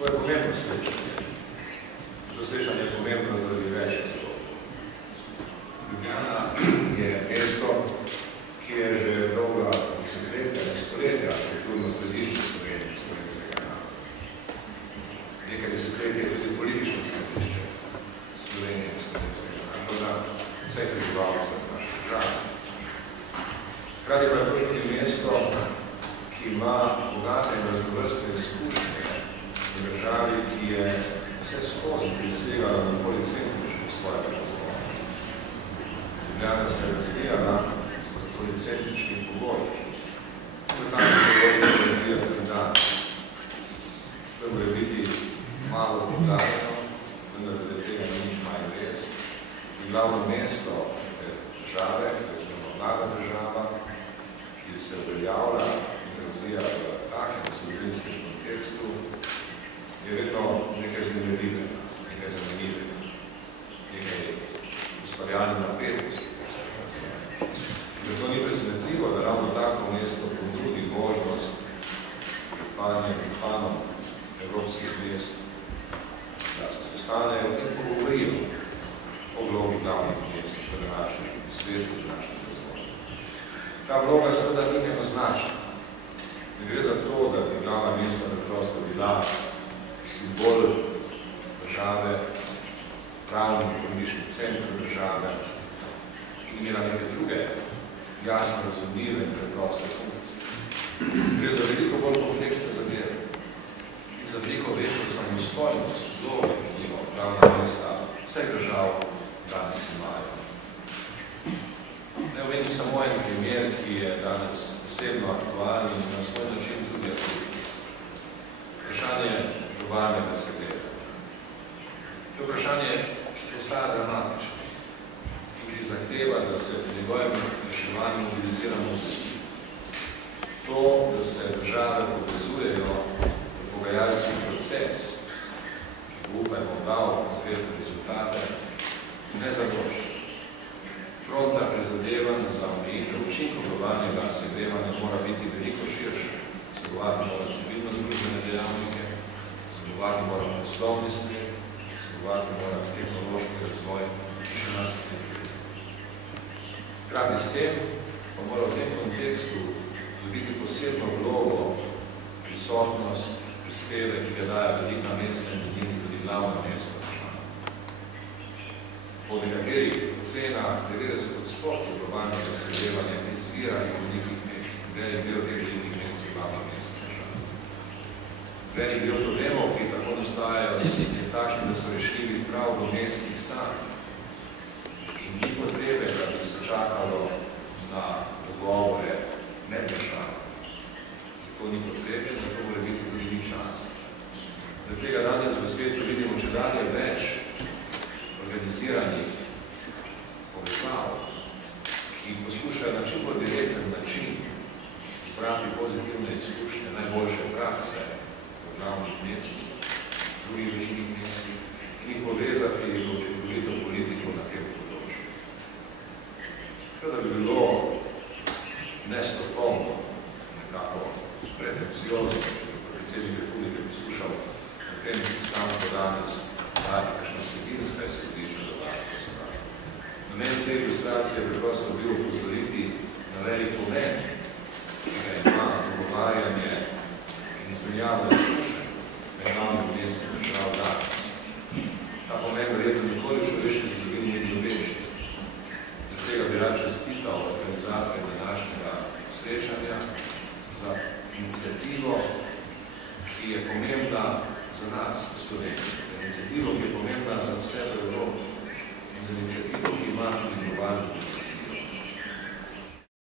To je pomembno srečanje. To srečanje je pomembno zaradi več razlogov. Ljubljana je mesto, ki je že dolga desetletja in stoletja kulturno središče Slovenije, slovenskega naroda. Nekaj desetletja je tudi politično središče Slovenije in slovenskega naroda, vseh prebivalcev naše države. Hkrati pa je to tudi mesto, ki ima bogate in raznovrstne izkušnje v državi, ki je vse skozi prisegala na policentrično svoje razvoje. Ljubljana se je razvijala v policentričnih pogojih. V takih pogojih se razvija tudi danes. To mora biti malo poudarjeno, vendar da tega ni nič manj res. In glavno mesto države, ki je zelo mlada država, ki se uveljavlja in razvija v takem zgodovinskem kontekstu, je vedno nekaj vznemirljivega, nekaj zanimivega, nekaj ustvarjalne napetosti. Zato ni presenetljivo, da ravno tako mesto ponudi možnost županom evropskih mest, da se sestanejo in pogovorijo o vlogi glavnih mest v današnjem svetu, v današnjem razvoju. Ta vloga seveda ni enoznačna. Ne gre za to, da bi glavna mesta preprosto bila simbol države, pravni in politični center države in imela neke druge jasno razumljive in preproste funkcije. Gre za veliko bolj kompleksne zadeve in za veliko večjo samostojnost, vlogo pravna mesta vseh držav danes imajo. Ne omenim samo en primer, ki je danes posebno aktualen in na svoj način tudi aktualen. Vprašanje globalnega sredstva. To vprašanje postaja dramatično in ki zahteva, da se pri njegovem reševanju mobiliziramo vsi. To, da se države povezujejo v pogajalski proces, ki bo upajmo dal konkretne rezultate, ne zadošča. Fronta prizadevanj za omejitev učinkov globalnega segrevanja mora biti veliko širša. Sodelovati mora civilno-družbene dejavnike, sodelovati mora poslovni svet, sodelovati mora tehnološki razvoj in še nas nekaj. Hkrati s tem pa mora v tem kontekstu dobiti posebno vlogo, prisotnost, prispevek, ki ga daje velika mesta in tudi glavna mesta. Po nekaterih ocenah 90% globalnega segrevanja izvira iz velikih mest. Velik del teh velikih mest je glavna mesta države. Velik del problemov, ki tako nastajajo, je takšni, da so rešljivi prav v mestih sami. In ni potrebe, da bi se čakalo na dogovore med državami. Zato ni potrebe, zato mora biti tudi ni čas. Da tega danes v svetu vidimo čedalje več organiziranih povezav, ki poskušajo na čim bolj direkten način sprati pozitivne izkušnje, najboljše prakse v glavnih mestih, drugih velikih mestih in jih povezati v učinkovito politiko na tem področju. Kada bi bilo nestrokovno, nekako pretenciozno, predsednik republike poskušal na tem sestanku danes dati kakšna vsebinska izhodišča za vašo razpravo. Namen te ilustracije je preprosto bil opozoriti na velik pomen, ki ga ima dogovarjanje in izmenjava izkušenj med glavnim mestom držav danes. Ta pomen verjetno nikoli v človeški zgodovini ni bil večji. Zaradi tega bi rad čestital organizatorje današnjega srečanja za iniciativo, ki je pomembna za nas v Sloveniji. Iniciativo, ki je pomembna za vse v Evropi in za iniciativo, ki ima tudi globalno